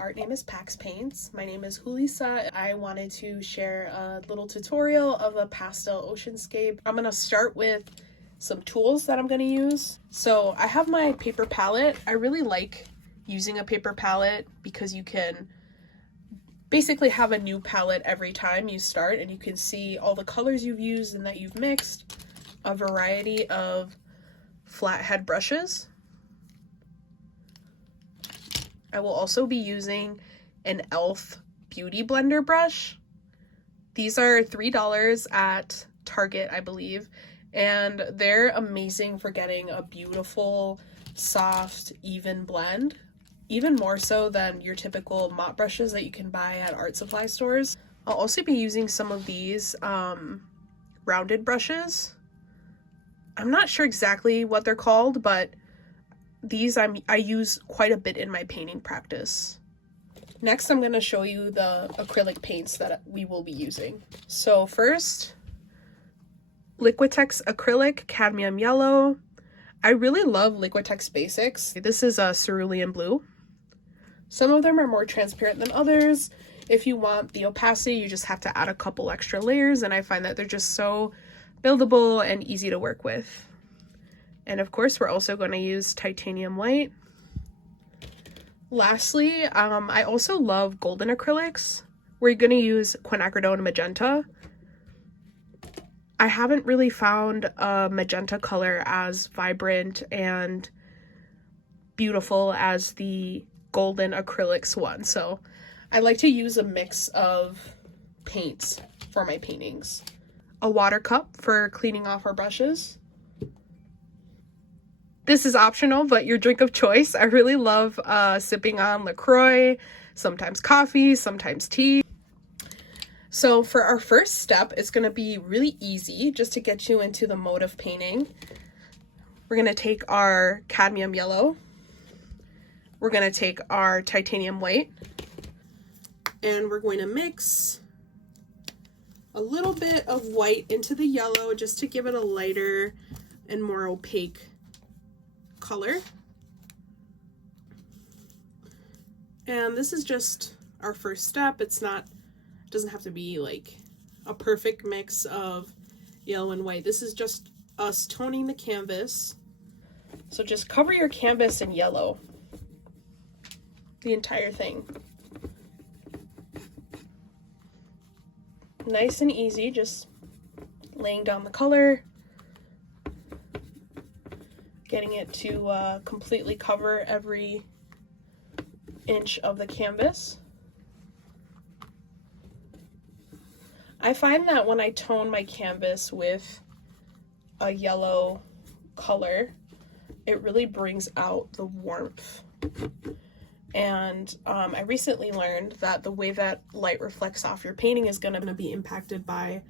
art name is Pax Paints. My name is Julissa. I wanted to share a little tutorial of a pastel oceanscape. I'm gonna start with some tools that I'm gonna use. So I have my paper palette. I really like using a paper palette because you can basically have a new palette every time you start, and you can see all the colors you've used and that you've mixed, a variety of flathead brushes. I will also be using an e.l.f. Beauty Blender brush. These are $3 at Target, I believe, and they're amazing for getting a beautiful, soft, even blend, even more so than your typical mop brushes that you can buy at art supply stores. I'll also be using some of these rounded brushes. I'm not sure exactly what they're called, but these I use quite a bit in my painting practice. Next, I'm going to show you the acrylic paints that we will be using. So first, Liquitex Acrylic Cadmium Yellow. I really love Liquitex Basics. This is a cerulean blue. Some of them are more transparent than others. If you want the opacity, you just have to add a couple extra layers, and I find that they're just so buildable and easy to work with. And of course, we're also going to use titanium white. Lastly, I also love golden acrylics. We're going to use quinacridone magenta. I haven't really found a magenta color as vibrant and beautiful as the golden acrylics one. So I like to use a mix of paints for my paintings. A water cup for cleaning off our brushes. This is optional, but your drink of choice. I really love sipping on LaCroix, sometimes coffee, sometimes tea. So for our first step, it's going to be really easy just to get you into the mode of painting. We're going to take our cadmium yellow. We're going to take our titanium white. And we're going to mix a little bit of white into the yellow just to give it a lighter and more opaque color. And this is just our first step. It doesn't have to be like a perfect mix of yellow and white. This is just us toning the canvas. So just cover your canvas in yellow, the entire thing. Nice and easy, just laying down the color, getting it to completely cover every inch of the canvas. I find that when I tone my canvas with a yellow color, it really brings out the warmth. And I recently learned that the way that light reflects off your painting is going to be impacted by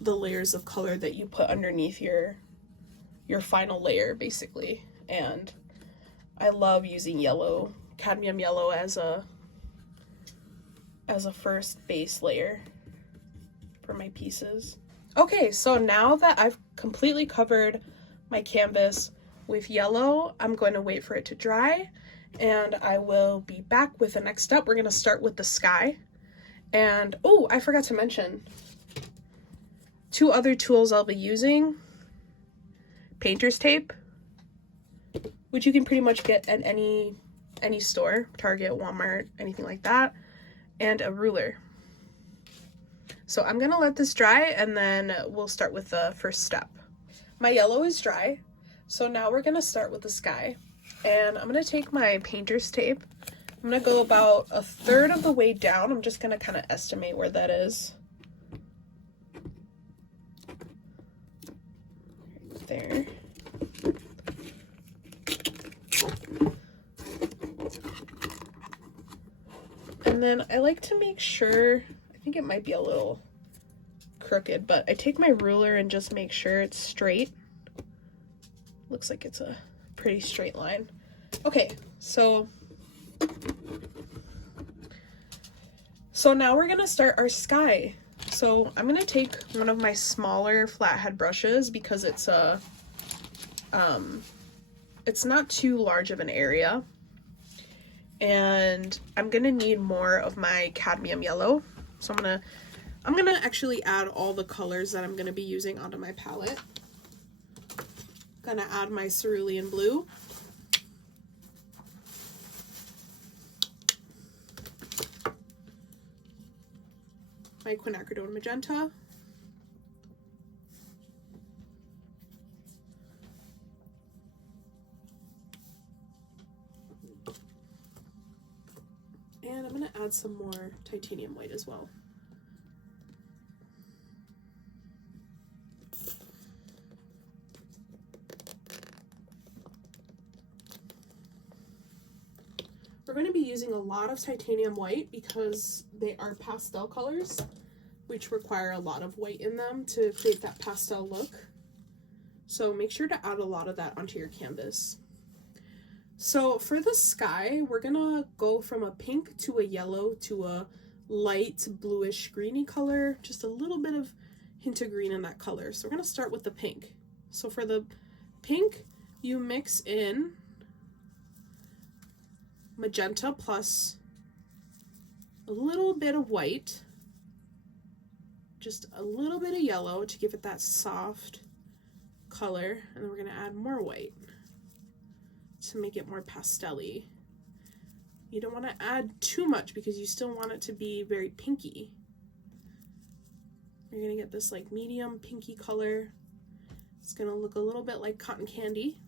the layers of color that you put underneath your final layer, basically. And I love using yellow, cadmium yellow, as a first base layer for my pieces. Okay, so now that I've completely covered my canvas with yellow, I'm going to wait for it to dry, and I will be back with the next step. We're going to start with the sky. And oh, I forgot to mention two other tools I'll be using. Painter's tape, which you can pretty much get at any store, Target, Walmart, anything like that, and a ruler. So I'm gonna let this dry, and then we'll start with the first step. My yellow is dry, so now we're gonna start with the sky. And I'm gonna take my painter's tape. I'm gonna go about a third of the way down. I'm just gonna kind of estimate where that is. Right there. And then I like to make sure, I think it might be a little crooked, but I take my ruler and just make sure it's straight. Looks like it's a pretty straight line. Okay, so now we're gonna start our sky. So I'm gonna take one of my smaller flathead brushes because it's not too large of an area. and I'm gonna need more of my cadmium yellow. So I'm gonna actually add all the colors that I'm gonna be using onto my palette. Gonna add my cerulean blue. My quinacridone magenta. And I'm gonna add some more titanium white as well. We're going to be using a lot of titanium white because they are pastel colors, which require a lot of white in them to create that pastel look. So make sure to add a lot of that onto your canvas. So for the sky, we're going to go from a pink to a yellow to a light bluish greeny color, just a little bit of hint of green in that color. So we're going to start with the pink. So for the pink, you mix in magenta plus a little bit of white, just a little bit of yellow to give it that soft color, and then we're going to add more white to make it more pastel-y. You don't want to add too much because you still want it to be very pinky. You're going to get this like medium pinky color. It's going to look a little bit like cotton candy.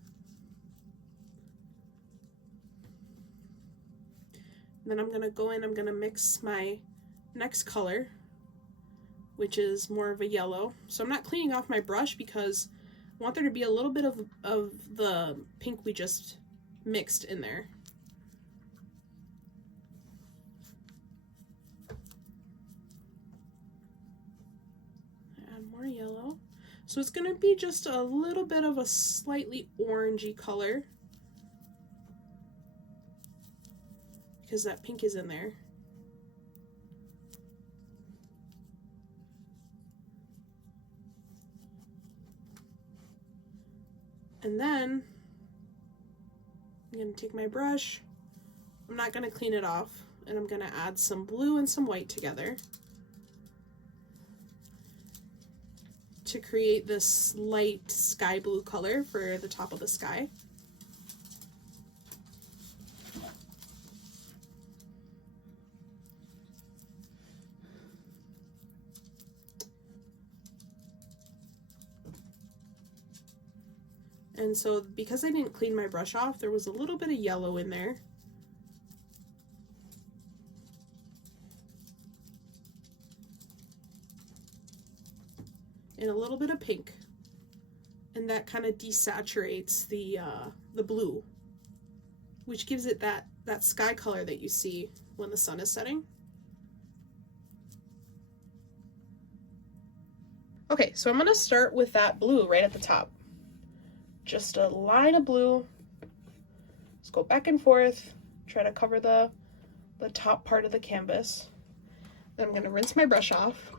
Then I'm gonna go in, I'm gonna mix my next color, which is more of a yellow. So I'm not cleaning off my brush because I want there to be a little bit of the pink we just mixed in there. Add more yellow. So it's gonna be just a little bit of a slightly orangey color, because that pink is in there. And then I'm going to take my brush, I'm not going to clean it off, and I'm going to add some blue and some white together to create this light sky blue color for the top of the sky. And so because I didn't clean my brush off, there was a little bit of yellow in there. And a little bit of pink. And that kind of desaturates the blue, which gives it that sky color that you see when the sun is setting. Okay, so I'm gonna start with that blue right at the top. Just a line of blue. Let's go back and forth, try to cover the top part of the canvas. Then I'm gonna rinse my brush off.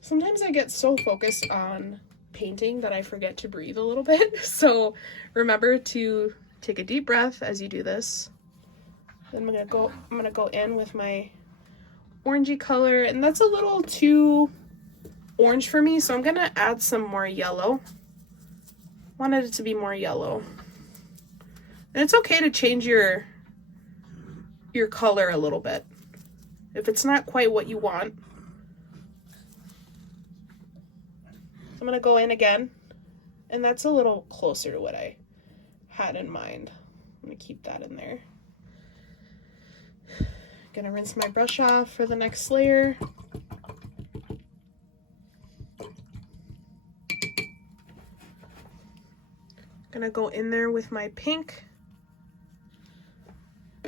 Sometimes I get so focused on painting that I forget to breathe a little bit. So remember to take a deep breath as you do this. Then I'm gonna go in with my orangey color, and that's a little too orange for me, so I'm gonna add some more yellow. Wanted it to be more yellow. And it's okay to change your color a little bit if it's not quite what you want. So I'm gonna go in again, and that's a little closer to what I had in mind. I'm gonna keep that in there. Gonna rinse my brush off for the next layer. Gonna go in there with my pink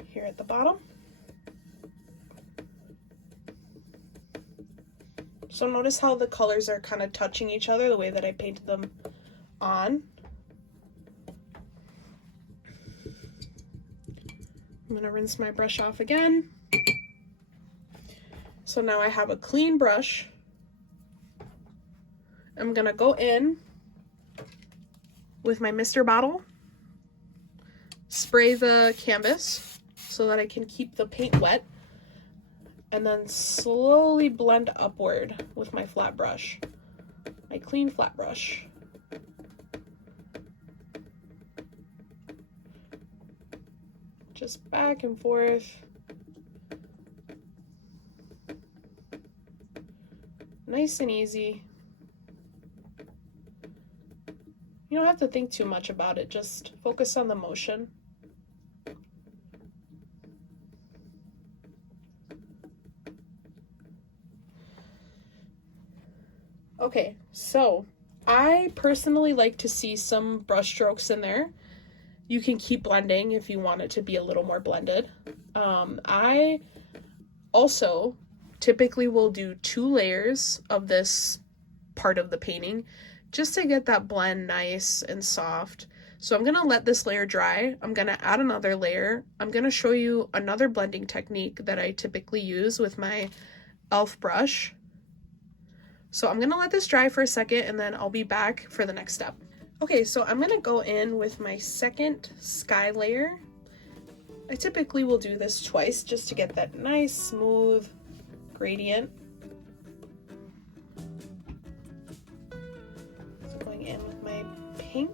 here at the bottom. So notice how the colors are kind of touching each other the way that I painted them on. I'm gonna rinse my brush off again. So now I have a clean brush. I'm gonna go in with my mister bottle, spray the canvas so that I can keep the paint wet, and then slowly blend upward with my flat brush, my clean flat brush. Just back and forth. Nice and easy. You don't have to think too much about it, just focus on the motion. Okay, so I personally like to see some brush strokes in there. You can keep blending if you want it to be a little more blended. I also typically will do 2 layers of this part of the painting just to get that blend nice and soft. So I'm gonna let this layer dry. I'm gonna add another layer. I'm gonna show you another blending technique that I typically use with my e.l.f. brush. So I'm gonna let this dry for a second and then I'll be back for the next step. Okay, so I'm gonna go in with my second sky layer. I typically will do this twice just to get that nice smooth gradient. So going in with my pink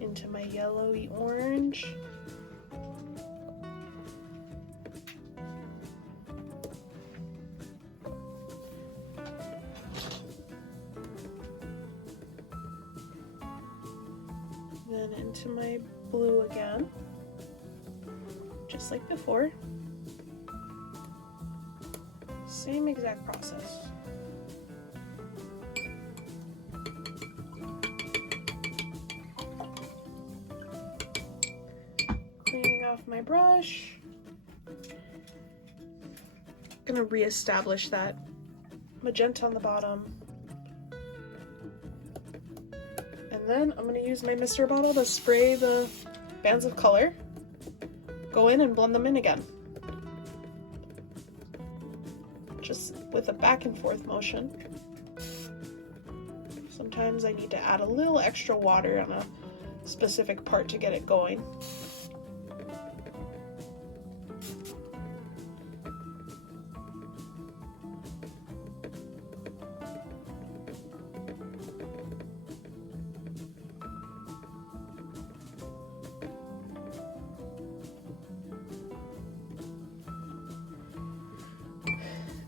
into my yellowy orange. Then into my blue again, just like before. Same exact process. Cleaning off my brush. Gonna reestablish that magenta on the bottom. And then I'm going to use my mister bottle to spray the bands of color. Go in and blend them in again. Just with a back and forth motion. Sometimes I need to add a little extra water on a specific part to get it going.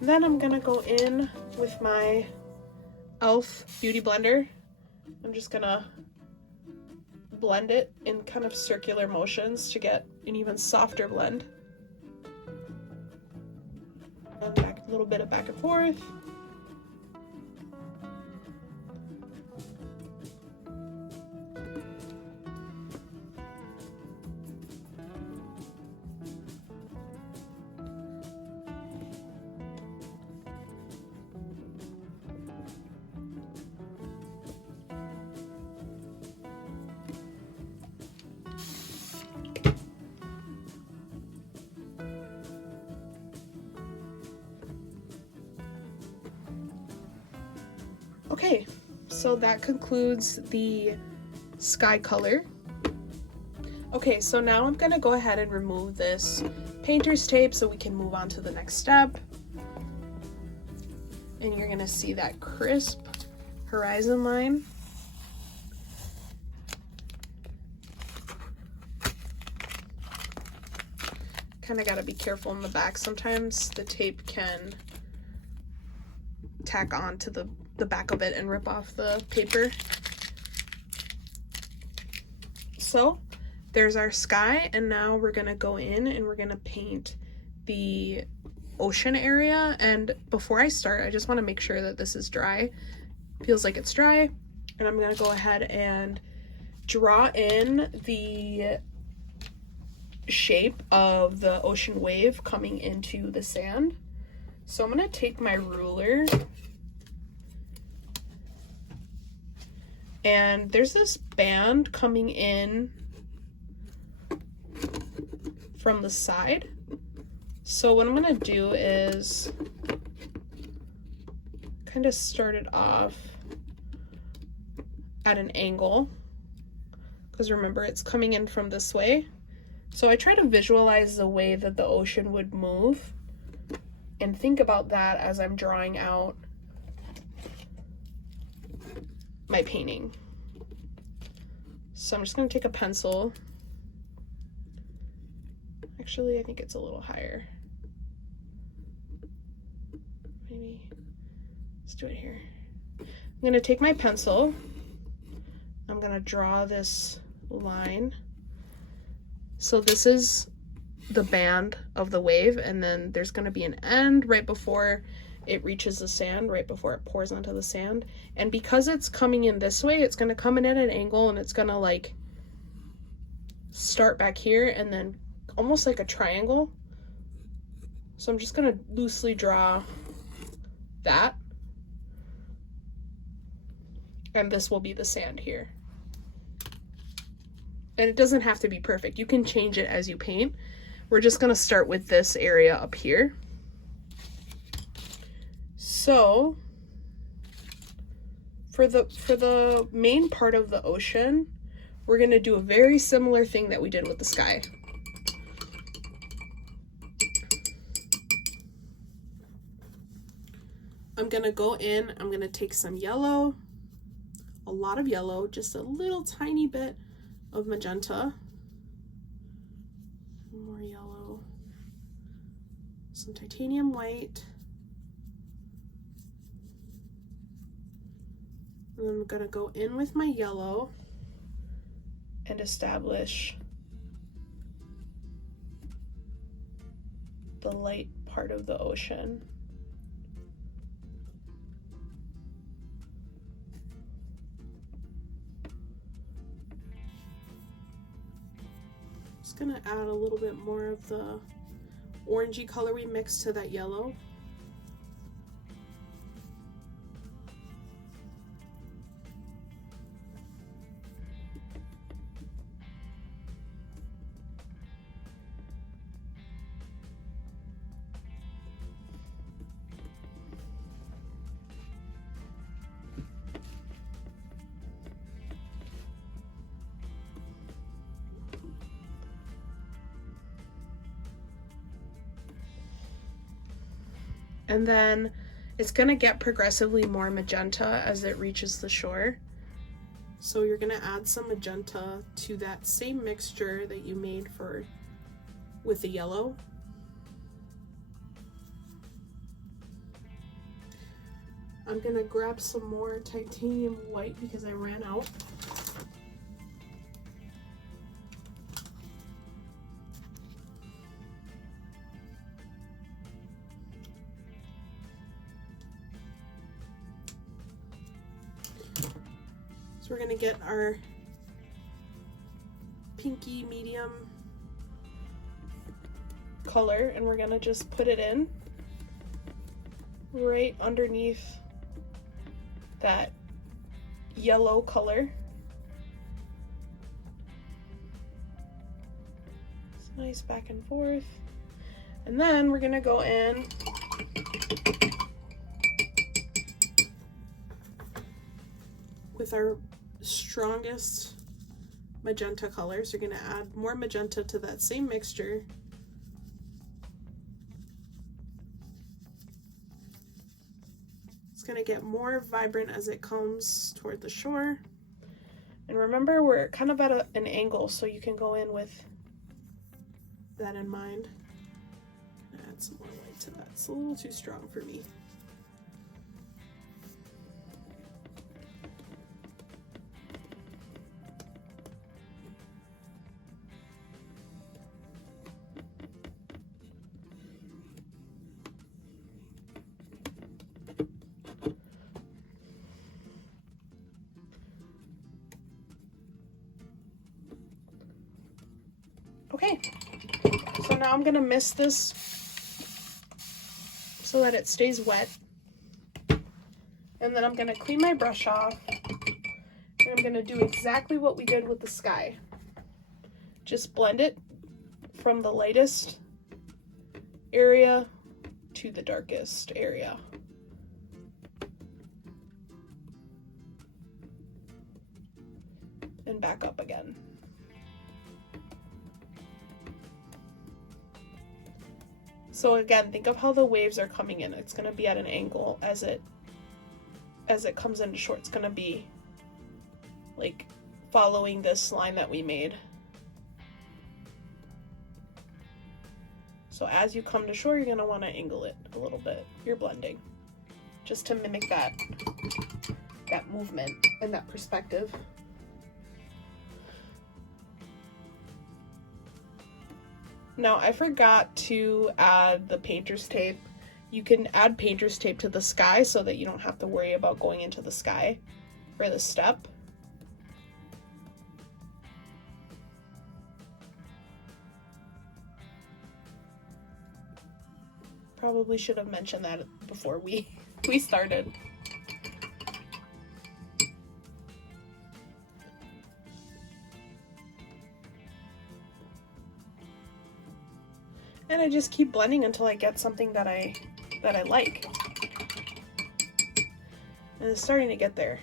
Then I'm gonna go in with my e.l.f. Beauty Blender. I'm just gonna blend it in kind of circular motions to get an even softer blend. And back, a little bit of back and forth. Okay, so that concludes the sky color. Okay, so now I'm gonna go ahead and remove this painter's tape so we can move on to the next step. And you're gonna see that crisp horizon line. Kind of gotta be careful in the back. Sometimes the tape can tack on to the back of it and rip off the paper. So there's our sky, and now we're gonna go in and we're gonna paint the ocean area. And before I start, I just want to make sure that this is dry. Feels like it's dry. And I'm gonna go ahead and draw in the shape of the ocean wave coming into the sand. So I'm gonna take my ruler, and there's this band coming in from the side. So what I'm gonna do is kind of start it off at an angle, because remember it's coming in from this way. So I try to visualize the way that the ocean would move and think about that as I'm drawing out my painting. So I'm just going to take a pencil. Actually, I think it's a little higher. Maybe let's do it here. I'm going to take my pencil. I'm going to draw this line. So this is the band of the wave, and then there's going to be an end right before it reaches the sand, right before it pours onto the sand. And because it's coming in this way, it's going to come in at an angle, and it's going to like start back here and then almost like a triangle. So I'm just going to loosely draw that. And this will be the sand here. And it doesn't have to be perfect. You can change it as you paint. We're just going to start with this area up here. So for the main part of the ocean, we're going to do a very similar thing that we did with the sky. I'm going to go in, I'm going to take some yellow, a lot of yellow, just a little tiny bit of magenta, more yellow, some titanium white, and I'm going to go in with my yellow and establish the light part of the ocean. Just gonna add a little bit more of the orangey color we mixed to that yellow. And then it's going to get progressively more magenta as it reaches the shore. So you're going to add some magenta to that same mixture that you made with the yellow. I'm going to grab some more titanium white because I ran out. So we're gonna get our pinky medium color and we're gonna just put it in right underneath that yellow color. It's nice back and forth. And then we're gonna go in with our strongest magenta colors. You're going to add more magenta to that same mixture. It's going to get more vibrant as it comes toward the shore. And remember, we're kind of at an angle, so you can go in with that in mind. Add some more light to that. It's a little too strong for me. Okay, so now I'm gonna mist this so that it stays wet. And then I'm gonna clean my brush off. And I'm gonna do exactly what we did with the sky. Just blend it from the lightest area to the darkest area. and back up again. So again, think of how the waves are coming in. It's going to be at an angle as it comes into shore. It's going to be like following this line that we made. So as you come to shore, you're going to want to angle it a little bit. You're blending just to mimic that movement and that perspective. Now, I forgot to add the painter's tape. You can add painter's tape to the sky so that you don't have to worry about going into the sky for the step. Probably should have mentioned that before we started. And I just keep blending until I get something that I like. And it's starting to get there.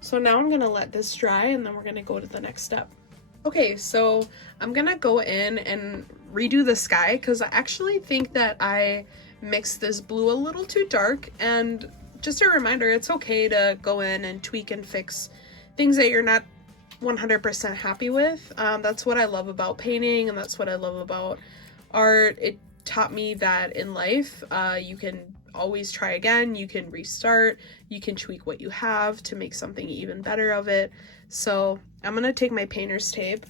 So now I'm gonna let this dry and then we're gonna go to the next step. Okay, so I'm gonna go in and redo the sky because I actually think that I mixed this blue a little too dark, and just a reminder, it's okay to go in and tweak and fix things that you're not 100% happy with. That's what I love about painting, and that's what I love about art. It taught me that in life, you can always try again, you can restart, you can tweak what you have to make something even better of it. So I'm gonna take my painter's tape.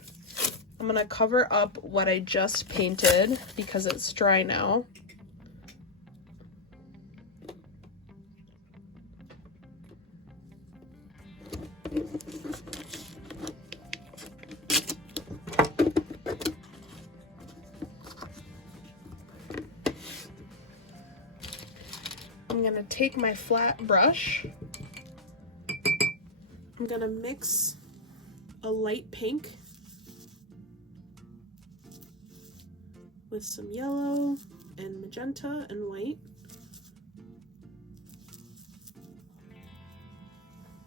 I'm gonna cover up what I just painted because it's dry now. I'm gonna take my flat brush. I'm gonna mix a light pink with some yellow and magenta and white.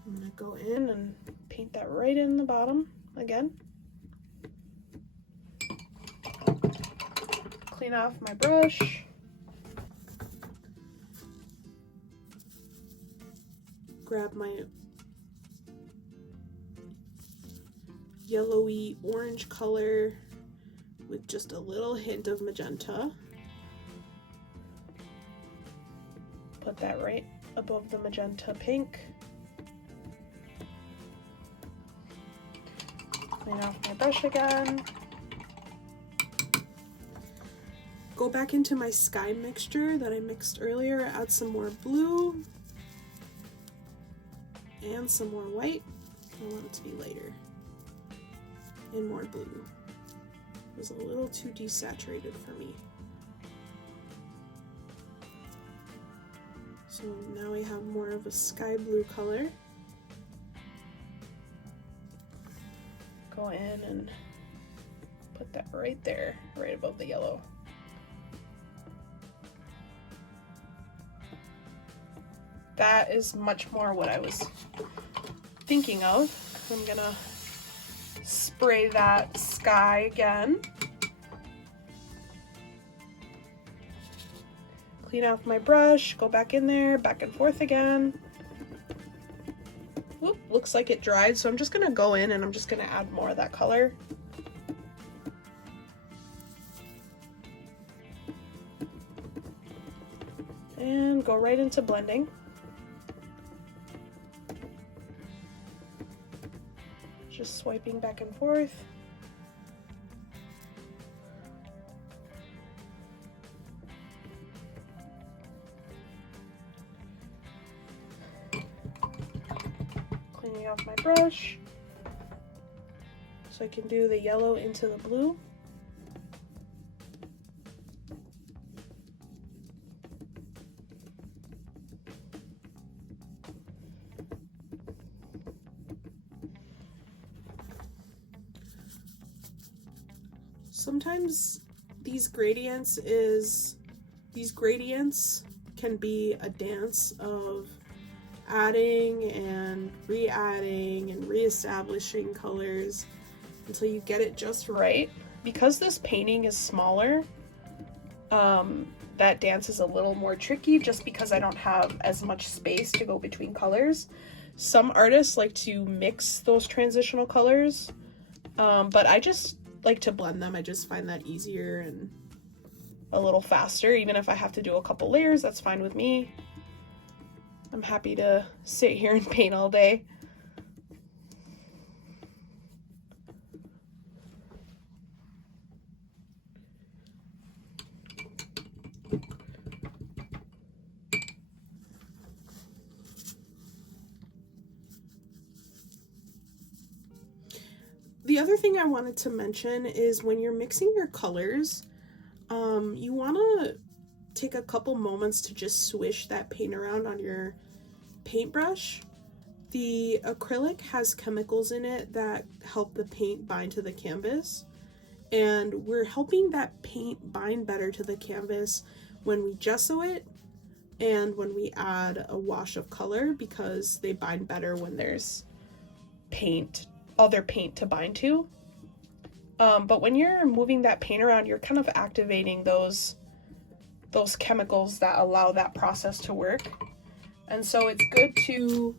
I'm gonna go in and paint that right in the bottom again. Clean off my brush. Grab my yellowy orange color with just a little hint of magenta. Put that right above the magenta pink. Clean off my brush again. Go back into my sky mixture that I mixed earlier, add some more blue and some more white. I want it to be lighter. And more blue. It was a little too desaturated for me. So now we have more of a sky blue color. Go in and put that right there, right above the yellow. That is much more what I was thinking of. I'm gonna spray that sky again. Clean off my brush, go back in there, back and forth again. Whoop, looks like it dried, so I'm just gonna go in and I'm just gonna add more of that color. And go right into blending. Just swiping back and forth. Cleaning off my brush so I can do the yellow into the blue. Sometimes these gradients is these gradients can be a dance of adding and re-adding and re-establishing colors until you get it just right. Because this painting is smaller, that dance is a little more tricky just because I don't have as much space to go between colors. Some artists like to mix those transitional colors, but I just like to blend them. I just find that easier and a little faster. Even if I have to do a couple layers, that's fine with me. I'm happy to sit here and paint all day. The other thing I wanted to mention is when you're mixing your colors, you want to take a couple moments to just swish that paint around on your paintbrush. The acrylic has chemicals in it that help the paint bind to the canvas, and we're helping that paint bind better to the canvas when we gesso it and when we add a wash of color, because they bind better when there's paint, other paint to bind to. But when you're moving that paint around, you're kind of activating those chemicals that allow that process to work. And so it's good to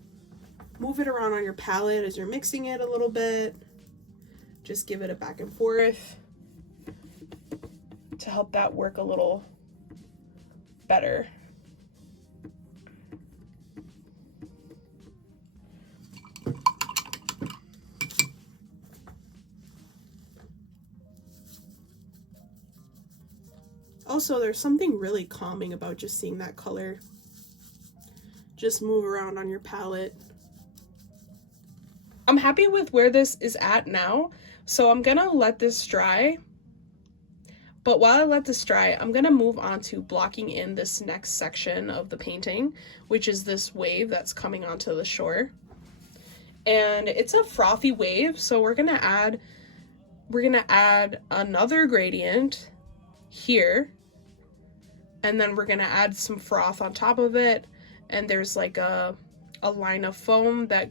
move it around on your palette as you're mixing it a little bit. Just give it a back and forth to help that work a little better. Also, there's something really calming about just seeing that color just move around on your palette. I'm happy with where this is at now, so I'm gonna let this dry. But while I let this dry, I'm gonna move on to blocking in this next section of the painting, which is this wave that's coming onto the shore. And it's a frothy wave, so we're gonna add another gradient here. And then we're gonna add some froth on top of it, and there's like a line of foam that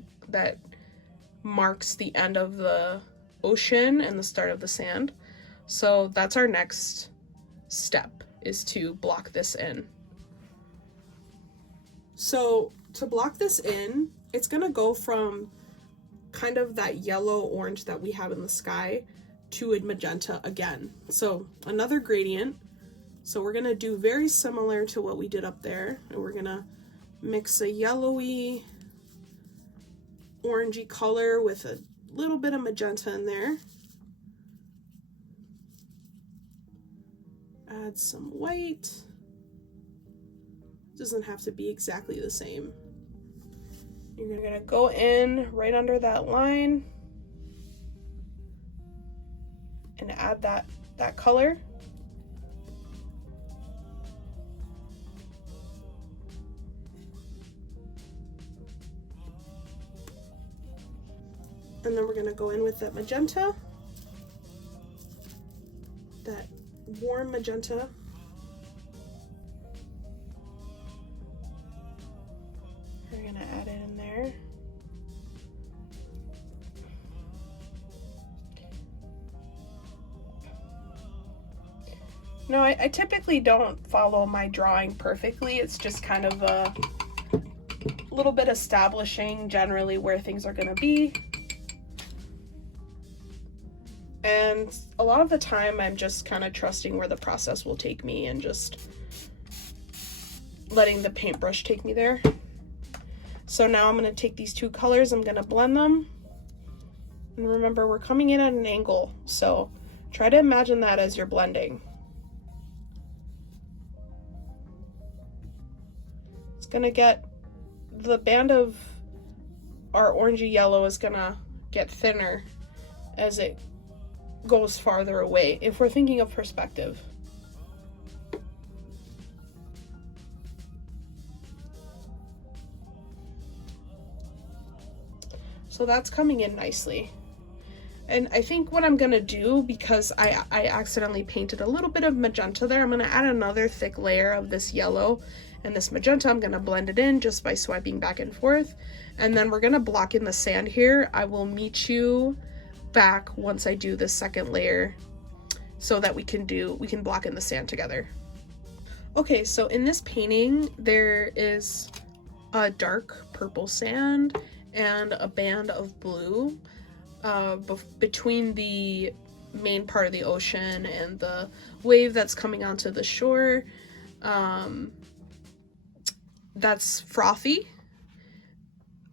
marks the end of the ocean and the start of the sand. So that's our next step, is to block this in. So to block this in, it's gonna go from kind of that yellow orange that we have in the sky to a magenta again. So another gradient. So we're gonna do very similar to what we did up there, and we're gonna mix a yellowy, orangey color with a little bit of magenta in there. Add some white. Doesn't have to be exactly the same. You're gonna go in right under that line and add that color. And then we're gonna go in with that magenta, that warm magenta. We're gonna add it in there. No, I typically don't follow my drawing perfectly. It's just kind of a little bit establishing generally where things are gonna be. And a lot of the time I'm just kind of trusting where the process will take me and just letting the paintbrush take me there. So now I'm going to take these two colors, I'm going to blend them. And remember, we're coming in at an angle, so try to imagine that as you're blending. It's going to get, the band of our orangey yellow is going to get thinner as it goes farther away, if we're thinking of perspective. So that's coming in nicely. And I think what I'm gonna do, because I accidentally painted a little bit of magenta there, I'm gonna add another thick layer of this yellow and this magenta. I'm gonna blend it in just by swiping back and forth. And then we're gonna block in the sand here. I will meet you back once I do the second layer so that we can block in the sand together. Okay, so in this painting, there is a dark purple sand and a band of blue between the main part of the ocean and the wave that's coming onto the shore. That's frothy.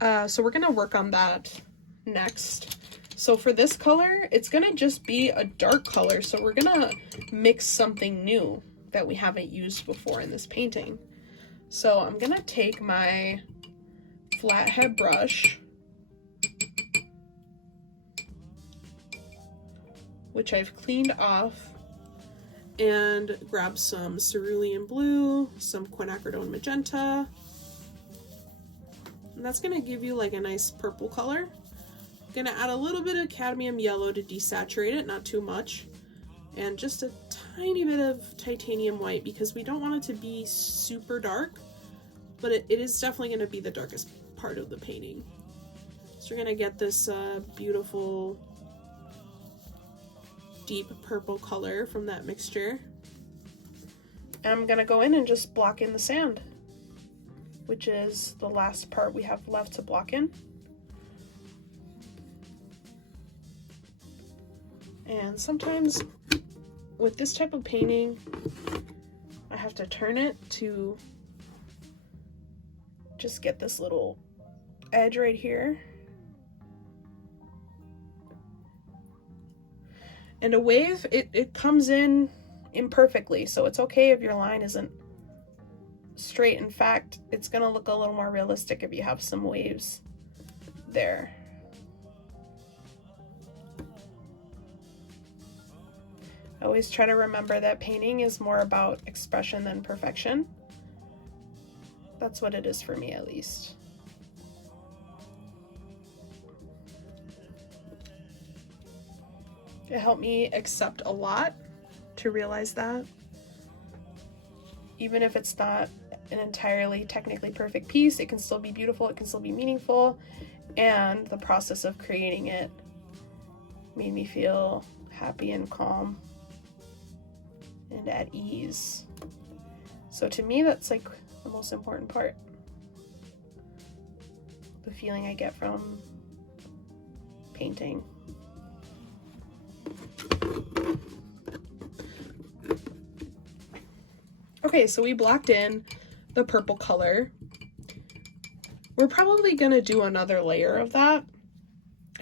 So we're gonna work on that next. So for this color, it's gonna just be a dark color. So we're gonna mix something new that we haven't used before in this painting. So I'm gonna take my flathead brush, which I've cleaned off, and grab some cerulean blue, some quinacridone magenta, and that's gonna give you like a nice purple color. I'm gonna add a little bit of cadmium yellow to desaturate it, not too much, and just a tiny bit of titanium white because we don't want it to be super dark, but it is definitely gonna be the darkest part of the painting. So we're gonna get this beautiful deep purple color from that mixture. And I'm gonna go in and just block in the sand, which is the last part we have left to block in. And sometimes with this type of painting, I have to turn it to just get this little edge right here. And a wave, it comes in imperfectly, so it's okay if your line isn't straight. In fact, it's gonna look a little more realistic if you have some waves there. I always try to remember that painting is more about expression than perfection. That's what it is for me, at least. It helped me accept a lot to realize that. Even if it's not an entirely technically perfect piece, it can still be beautiful, it can still be meaningful, and the process of creating it made me feel happy and calm and at ease. So to me, that's like the most important part. The feeling I get from painting. Okay, so we blocked in the purple color. We're probably gonna do another layer of that.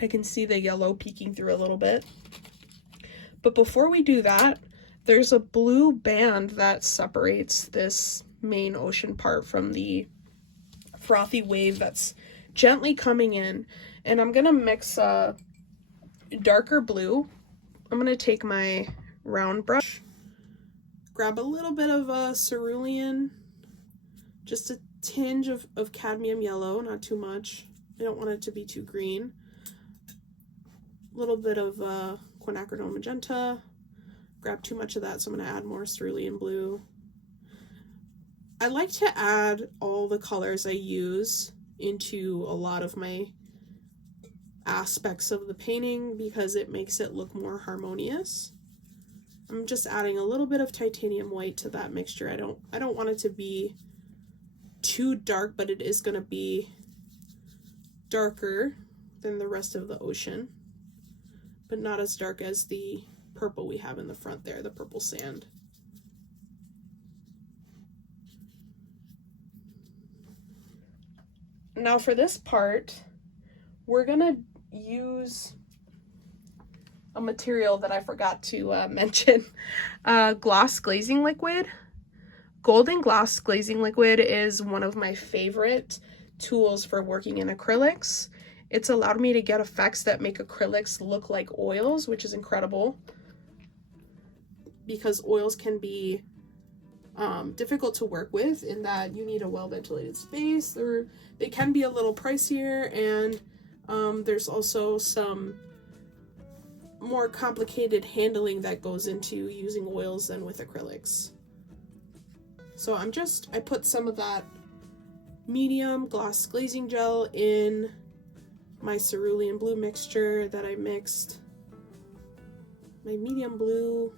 I can see the yellow peeking through a little bit. But before we do that, there's a blue band that separates this main ocean part from the frothy wave that's gently coming in. And I'm gonna mix a darker blue. I'm gonna take my round brush, grab a little bit of cerulean, just a tinge of cadmium yellow, not too much. I don't want it to be too green. A little bit of quinacridone magenta. Grab too much of that, so I'm going to add more cerulean blue. I like to add all the colors I use into a lot of my aspects of the painting because it makes it look more harmonious. I'm just adding a little bit of titanium white to that mixture. I don't want it to be too dark, but it is going to be darker than the rest of the ocean, but not as dark as the purple we have in the front there, the purple sand. Now for this part, we're gonna use a material that I forgot to mention, gloss glazing liquid. Golden gloss glazing liquid is one of my favorite tools for working in acrylics. It's allowed me to get effects that make acrylics look like oils, which is incredible, because oils can be difficult to work with in that you need a well-ventilated space, or they can be a little pricier, and there's also some more complicated handling that goes into using oils than with acrylics. So I put some of that medium gloss glazing gel in my cerulean blue mixture that I mixed. My medium blue.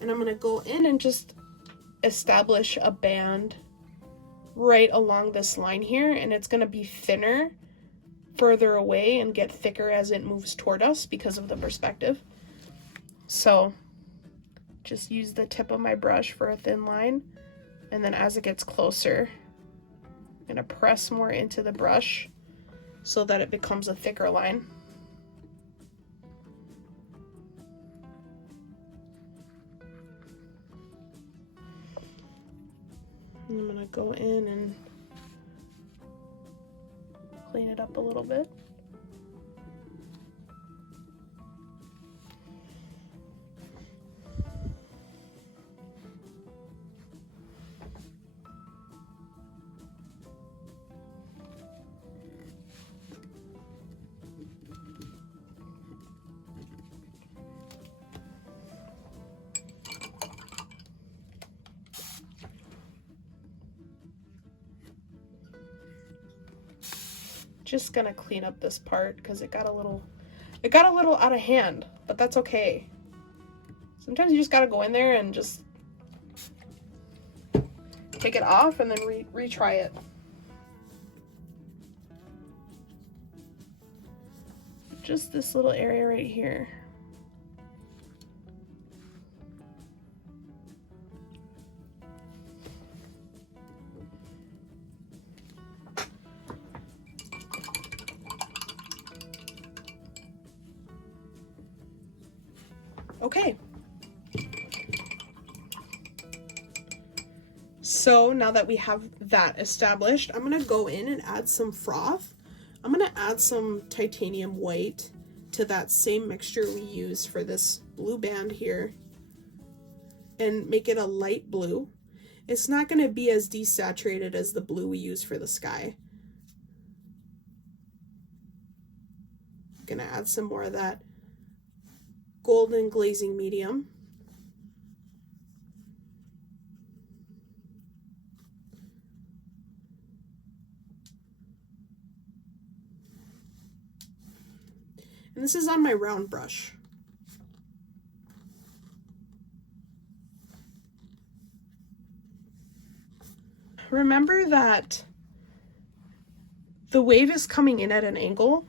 And I'm going to go in and just establish a band right along this line here, and it's going to be thinner further away and get thicker as it moves toward us because of the perspective. So just use the tip of my brush for a thin line, and then as it gets closer, I'm going to press more into the brush so that it becomes a thicker line. And I'm going to go in and clean it up a little bit. Just gonna clean up this part because it got a little out of hand, but that's okay. Sometimes you just gotta go in there and just take it off and then retry it. Just this little area right here. Okay. So now that we have that established, I'm going to go in and add some froth. I'm going to add some titanium white to that same mixture we use for this blue band here and make it a light blue. It's not going to be as desaturated as the blue we use for the sky. I'm going to add some more of that golden glazing medium. And this is on my round brush. Remember that the wave is coming in at an angle,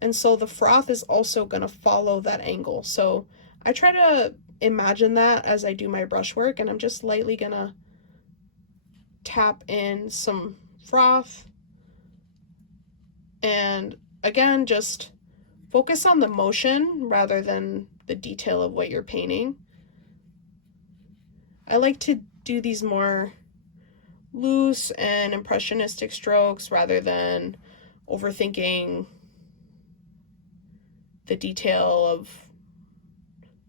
and so the froth is also going to follow that angle. So I try to imagine that as I do my brush work, and I'm just lightly going to tap in some froth. And again, just focus on the motion rather than the detail of what you're painting. I like to do these more loose and impressionistic strokes rather than overthinking the detail of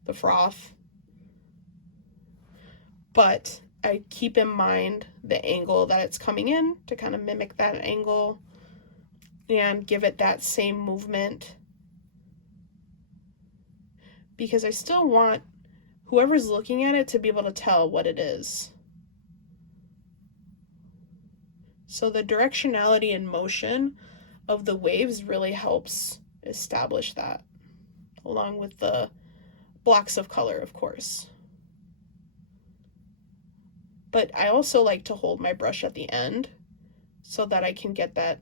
the froth. But I keep in mind the angle that it's coming in to kind of mimic that angle and give it that same movement, because I still want whoever's looking at it to be able to tell what it is. So the directionality and motion of the waves really helps establish that, along with the blocks of color, of course. But I also like to hold my brush at the end so that I can get that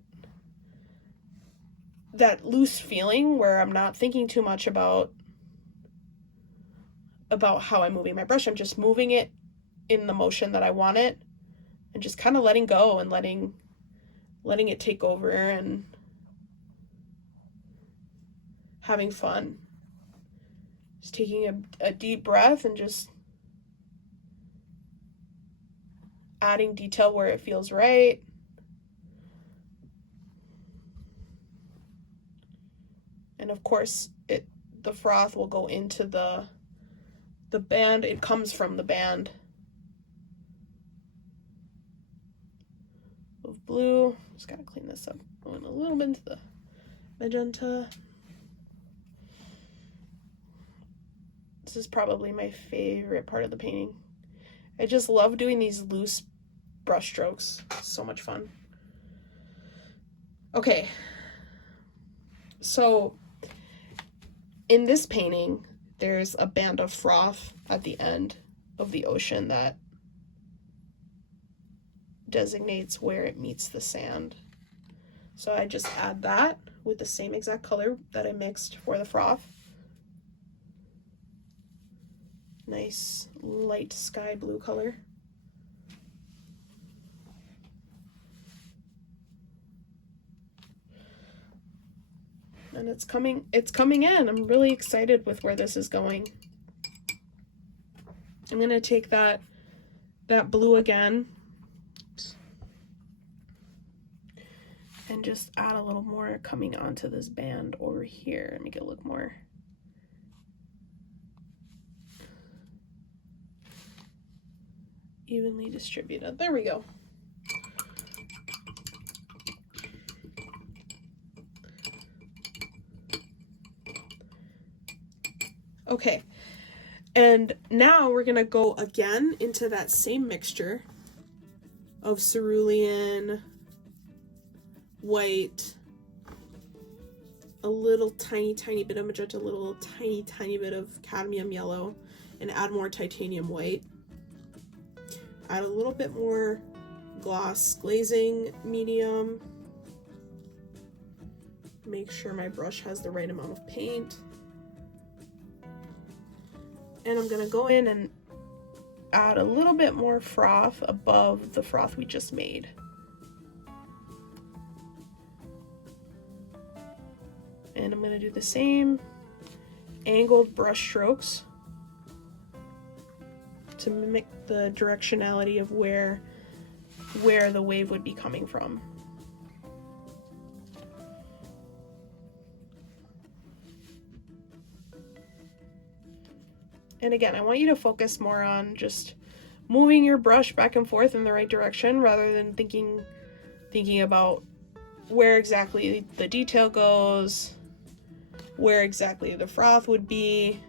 loose feeling where I'm not thinking too much about how I'm moving my brush. I'm just moving it in the motion that I want it and just kind of letting go and letting it take over and having fun. Just taking a deep breath and just adding detail where it feels right. And of course, the froth will go into the the band, it comes from the band of blue. Just gotta clean this up. Going a little bit into the magenta. This is probably my favorite part of the painting. I just love doing these loose brush strokes. So much fun. Okay, so in this painting, there's a band of froth at the end of the ocean that designates where it meets the sand. So I just add that with the same exact color that I mixed for the froth. Nice light sky blue color. And it's coming in. I'm really excited with where this is going. I'm gonna take that blue again and just add a little more coming onto this band over here and make it look more evenly distributed. There we go. Okay, and now we're gonna go again into that same mixture of cerulean, white, a little tiny bit of magenta, a little tiny bit of cadmium yellow, and add more titanium white. Add a little bit more gloss glazing medium. Make sure my brush has the right amount of paint. And I'm gonna go in and add a little bit more froth above the froth we just made. And I'm gonna do the same angled brush strokes to mimic the directionality of where the wave would be coming from. And again, I want you to focus more on just moving your brush back and forth in the right direction rather than thinking about where exactly the detail goes, where exactly the froth would be.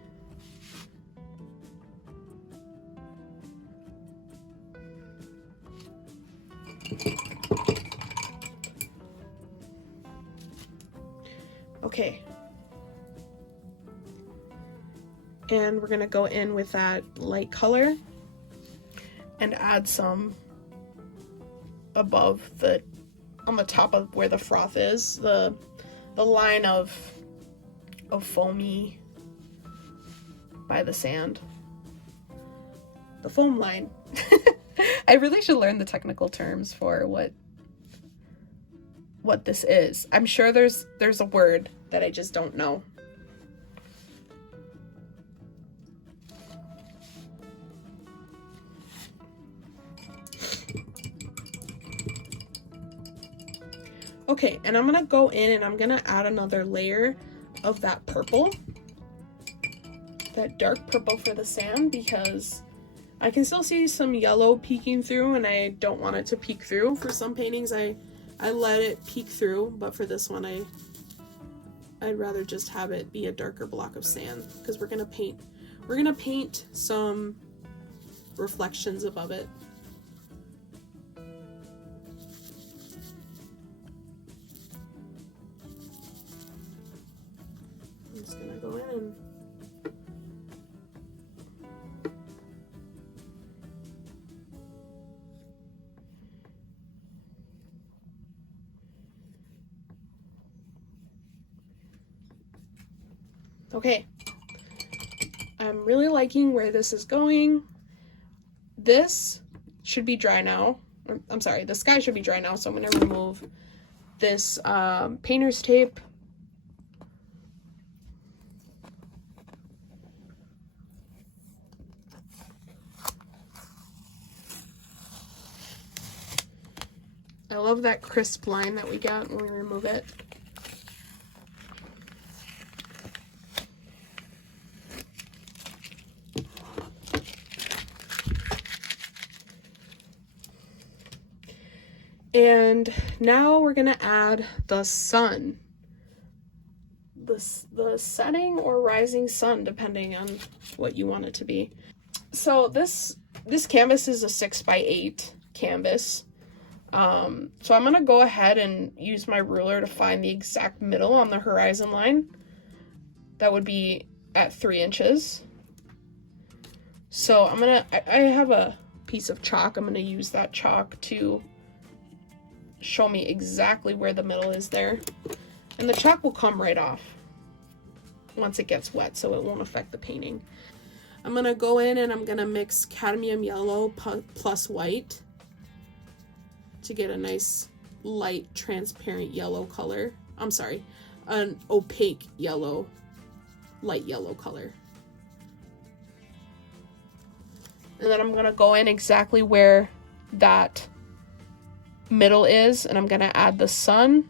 Okay. And we're gonna go in with that light color and add some above on the top of where the froth is, the line of foamy by the sand. The foam line. I really should learn the technical terms for what this is. I'm sure there's a word that I just don't know. Okay, and I'm gonna go in and I'm gonna add another layer of that purple, that dark purple for the sand, because I can still see some yellow peeking through and I don't want it to peek through. For some paintings I let it peek through, but for this one I'd rather just have it be a darker block of sand, because we're gonna paint some reflections above it. I'm just gonna go in and okay. I'm really liking where this is going. This should be dry now. I'm sorry, the sky should be dry now, so I'm gonna remove this painter's tape. I love that crisp line that we get when we remove it. And now we're gonna add the sun. The setting or rising sun, depending on what you want it to be. So this canvas is a 6x8 canvas. So I'm gonna go ahead and use my ruler to find the exact middle on the horizon line. That would be at 3 inches. So I have a piece of chalk. I'm gonna use that chalk to show me exactly where the middle is there. And the chalk will come right off once it gets wet, so it won't affect the painting. I'm gonna go in and I'm gonna mix cadmium yellow plus white to get a nice light transparent yellow color. I'm sorry, an opaque yellow, light yellow color. And then I'm gonna go in exactly where that middle is, and I'm gonna add the sun,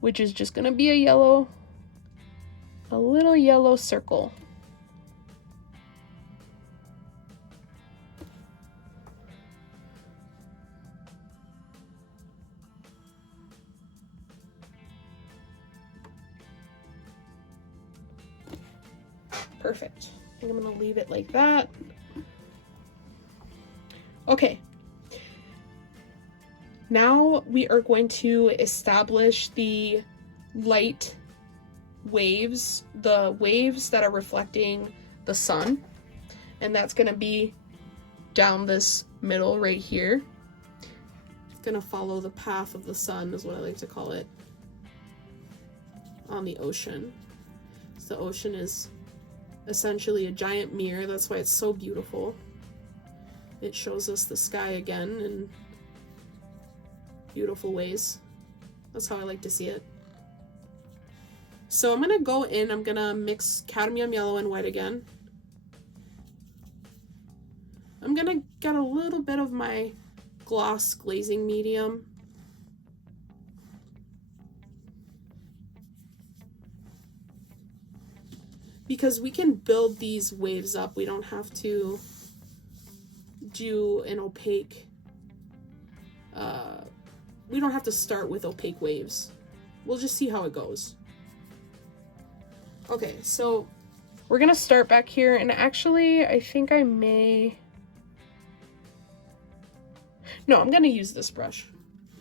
which is just gonna be a little yellow circle. Perfect. I think I'm gonna leave it like that. Okay. Now we are going to establish the light waves, the waves that are reflecting the sun. And that's gonna be down this middle right here. It's gonna follow the path of the sun, is what I like to call it, on the ocean. So the ocean is essentially a giant mirror. That's why it's so beautiful. It shows us the sky again in beautiful ways. That's how I like to see it. So I'm gonna go in, I'm gonna mix cadmium yellow and white again. I'm gonna get a little bit of my gloss glazing medium. Because we can build these waves up. We don't have to do an opaque, we don't have to start with opaque waves. We'll just see how it goes. Okay, so we're gonna start back here, and actually I think I may, no, I'm gonna use this brush.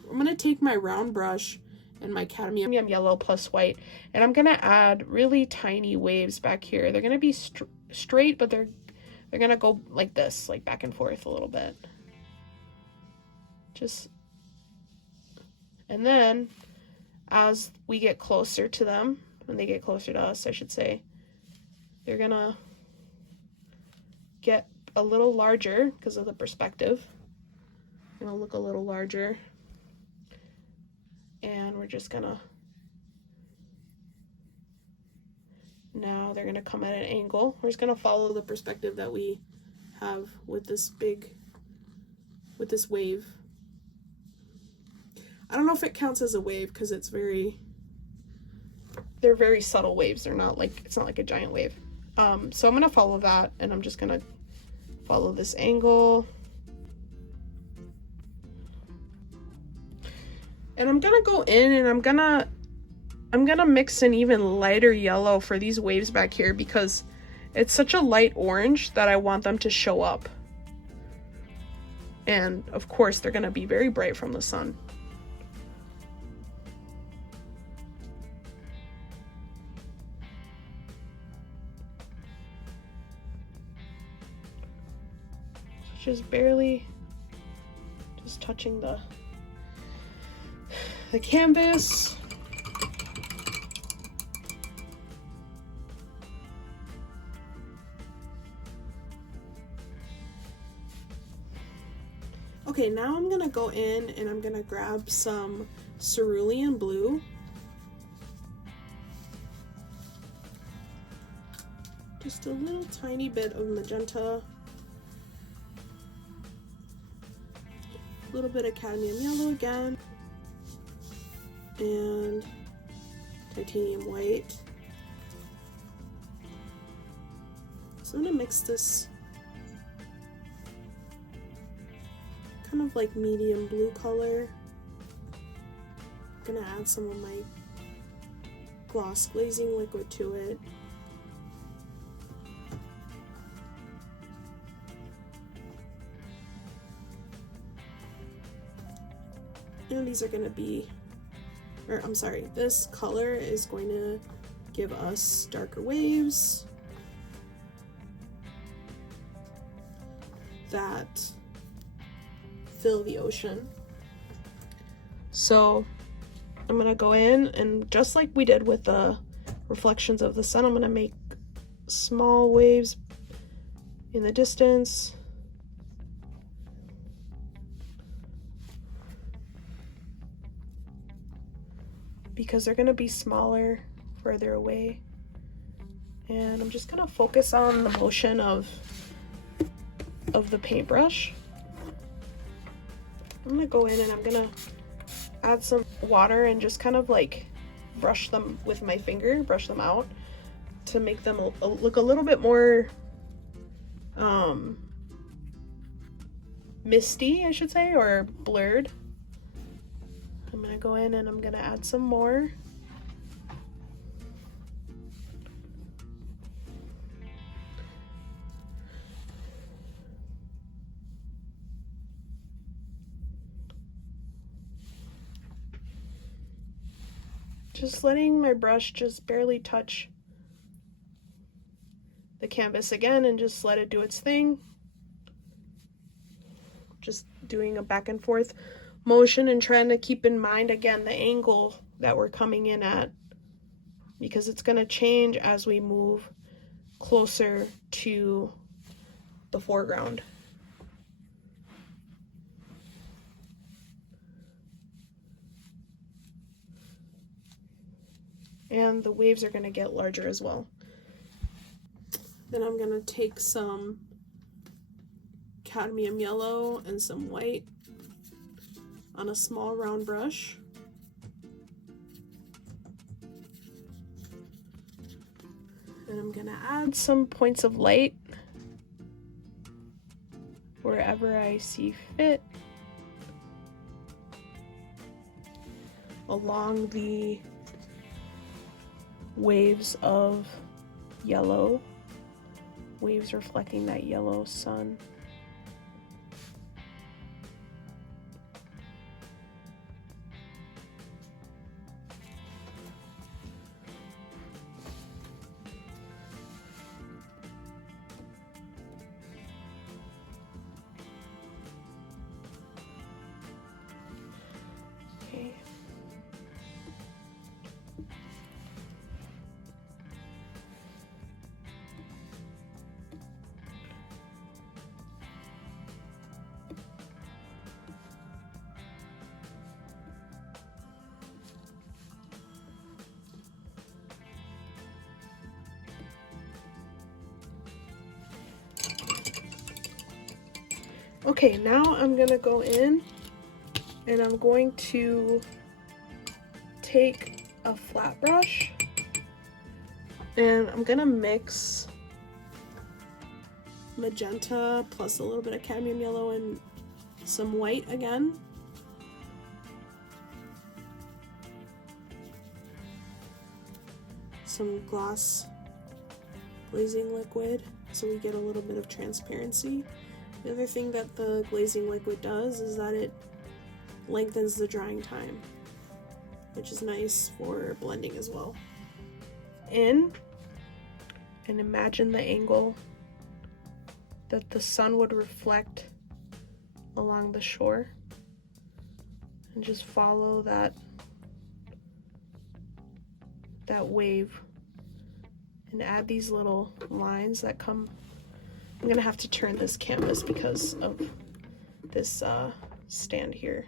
I'm gonna take my round brush and my cadmium yellow plus white, and I'm gonna add really tiny waves back here. They're gonna be straight, but they're gonna go like this, like back and forth a little bit. And then as we get closer to them, when they get closer to us, I should say, they're gonna get a little larger because of the perspective. Gonna look a little larger. And we're just gonna, now they're gonna come at an angle. We're just gonna follow the perspective that we have with this wave. I don't know if it counts as a wave because they're very subtle waves. They're not like, it's not like a giant wave. So I'm gonna follow that, and I'm just gonna follow this angle. And I'm gonna go in and I'm gonna mix an even lighter yellow for these waves back here because it's such a light orange that I want them to show up. And of course they're gonna be very bright from the sun. Just barely, just touching the canvas. Okay, now I'm gonna go in and I'm gonna grab some cerulean blue. Just a little tiny bit of magenta. A little bit of cadmium yellow again. And titanium white. So I'm gonna mix this kind of like medium blue color. I'm gonna add some of my gloss glazing liquid to it. And these are going to be, or I'm sorry, this color is going to give us darker waves that fill the ocean. So I'm going to go in, and just like we did with the reflections of the sun, I'm going to make small waves in the distance. Because they're going to be smaller further away. And I'm just going to focus on the motion of the paintbrush. I'm going to go in and I'm going to add some water and just kind of like brush them with my finger, brush them out to make them look a little bit more misty, I should say, or blurred. I'm going to go in and I'm going to add some more. Just letting my brush just barely touch the canvas again and just let it do its thing. Just doing a back and forth motion and trying to keep in mind again the angle that we're coming in at, because it's going to change as we move closer to the foreground. And the waves are going to get larger as well. Then I'm going to take some cadmium yellow and some white on a small round brush. And I'm going to add some points of light wherever I see fit along the waves of yellow, waves reflecting that yellow sun. Okay. Okay, now I'm gonna go in and I'm going to take a flat brush and I'm gonna mix magenta plus a little bit of cadmium yellow and some white again. Some gloss glazing liquid so we get a little bit of transparency. The other thing that the glazing liquid does is that it lengthens the drying time, which is nice for blending as well. In and imagine the angle that the sun would reflect along the shore, and just follow that wave and add these little lines that come. I'm gonna have to turn this canvas because of this stand here.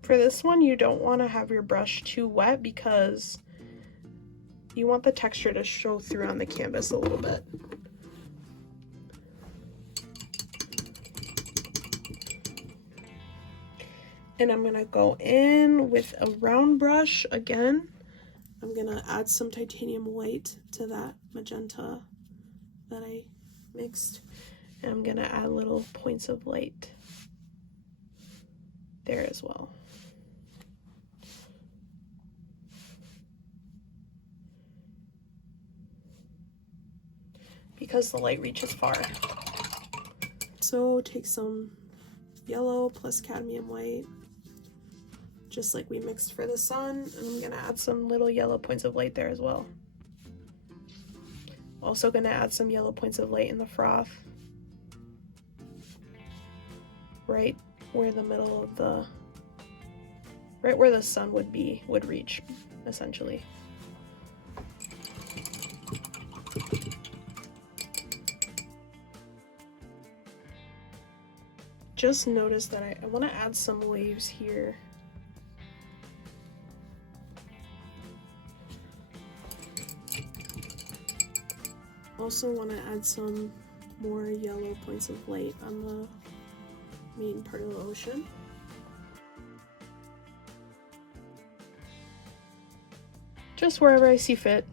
For this one, you don't want to have your brush too wet because you want the texture to show through on the canvas a little bit. And I'm gonna go in with a round brush again. I'm gonna add some titanium white to that magenta that I mixed. And I'm gonna add little points of light there as well. Because the light reaches far. So take some yellow plus cadmium white, just like we mixed for the sun, and I'm gonna add some little yellow points of light there as well. Also gonna add some yellow points of light in the froth, right where the middle of the, right where the sun would reach, essentially. Just notice that I want to add some waves here. Also want to add some more yellow points of light on the main part of the ocean. Just wherever I see fit.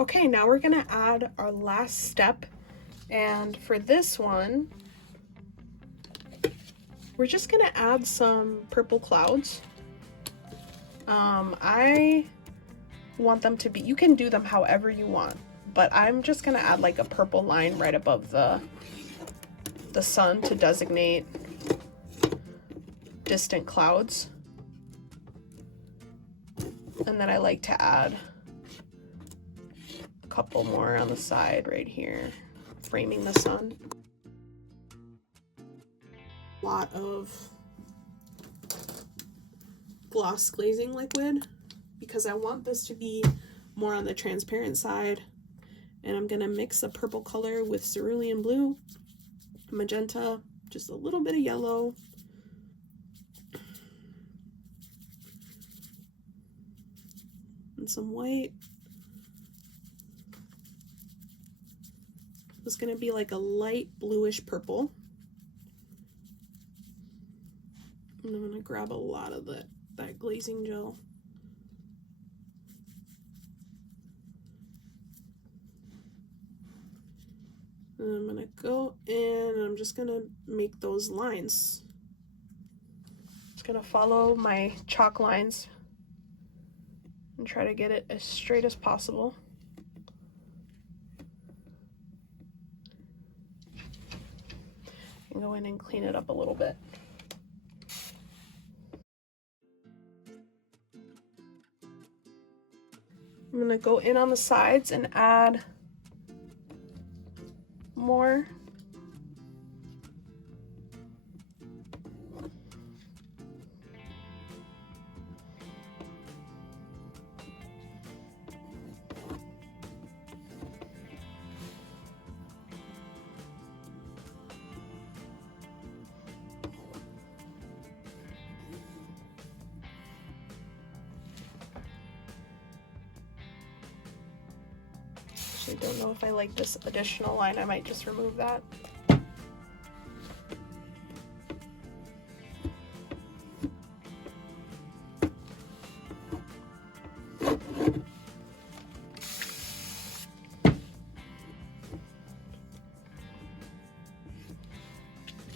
Okay, now we're gonna add our last step, and for this one, we're just gonna add some purple clouds. I want them to be, you can do them however you want, but I'm just gonna add like a purple line right above the sun to designate distant clouds. And then I like to add a couple more on the side right here, framing the sun. A lot of gloss glazing liquid because I want this to be more on the transparent side. And I'm gonna mix a purple color with cerulean blue, magenta, just a little bit of yellow, and some white. It's gonna be like a light bluish purple. And I'm gonna grab a lot of that glazing gel. And I'm gonna go in and I'm just gonna make those lines. Just gonna follow my chalk lines and try to get it as straight as possible. And go in and clean it up a little bit. I'm gonna go in on the sides and add more. I don't know if I like this additional line. I might just remove that.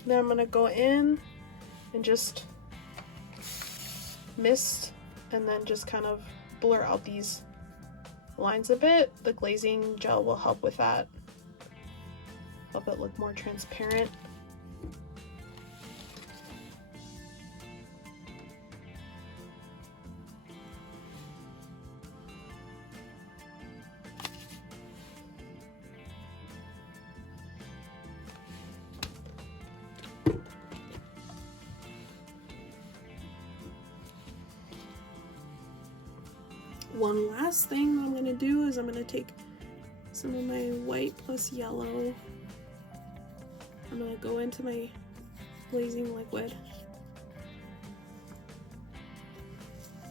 Then I'm gonna go in and just mist and then just kind of blur out these lines a bit. The glazing gel will help with that, help it look more transparent. One last thing I'm going to do is I'm going to take some of my white plus yellow. I'm going to go into my glazing liquid.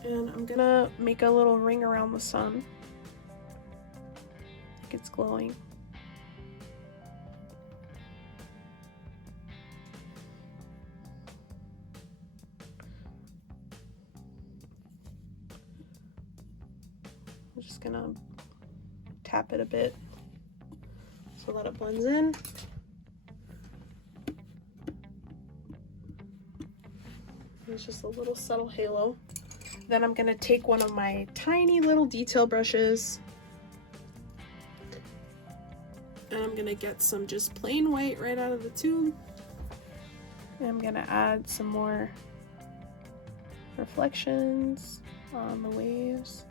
And I'm going to make a little ring around the sun. Like it's glowing. I'm just gonna tap it a bit so that it blends in. It's just a little subtle halo. Then I'm gonna take one of my tiny little detail brushes and I'm gonna get some just plain white right out of the tube. And I'm gonna add some more reflections on the waves.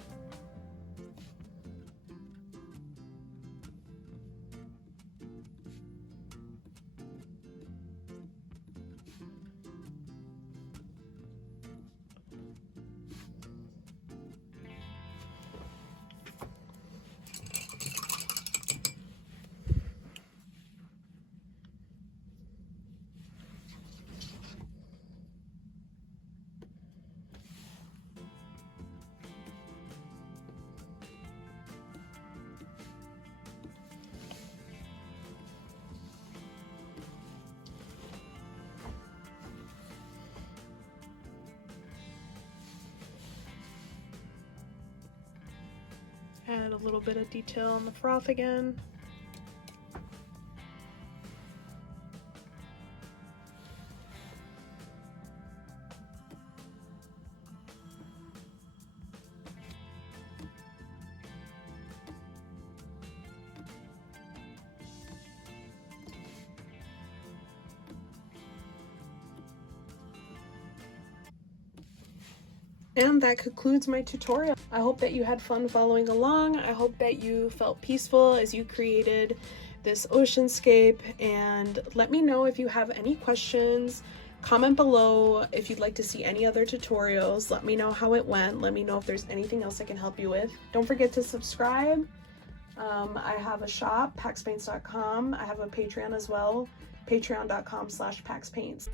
Add a little bit of detail on the froth again. And that concludes my tutorial. I hope that you had fun following along. I hope that you felt peaceful as you created this oceanscape, and let me know if you have any questions. Comment below if you'd like to see any other tutorials. Let me know how it went. Let me know if there's anything else I can help you with. Don't forget to subscribe. I have a shop, paxpaints.com. I have a Patreon as well, patreon.com/paxpaints.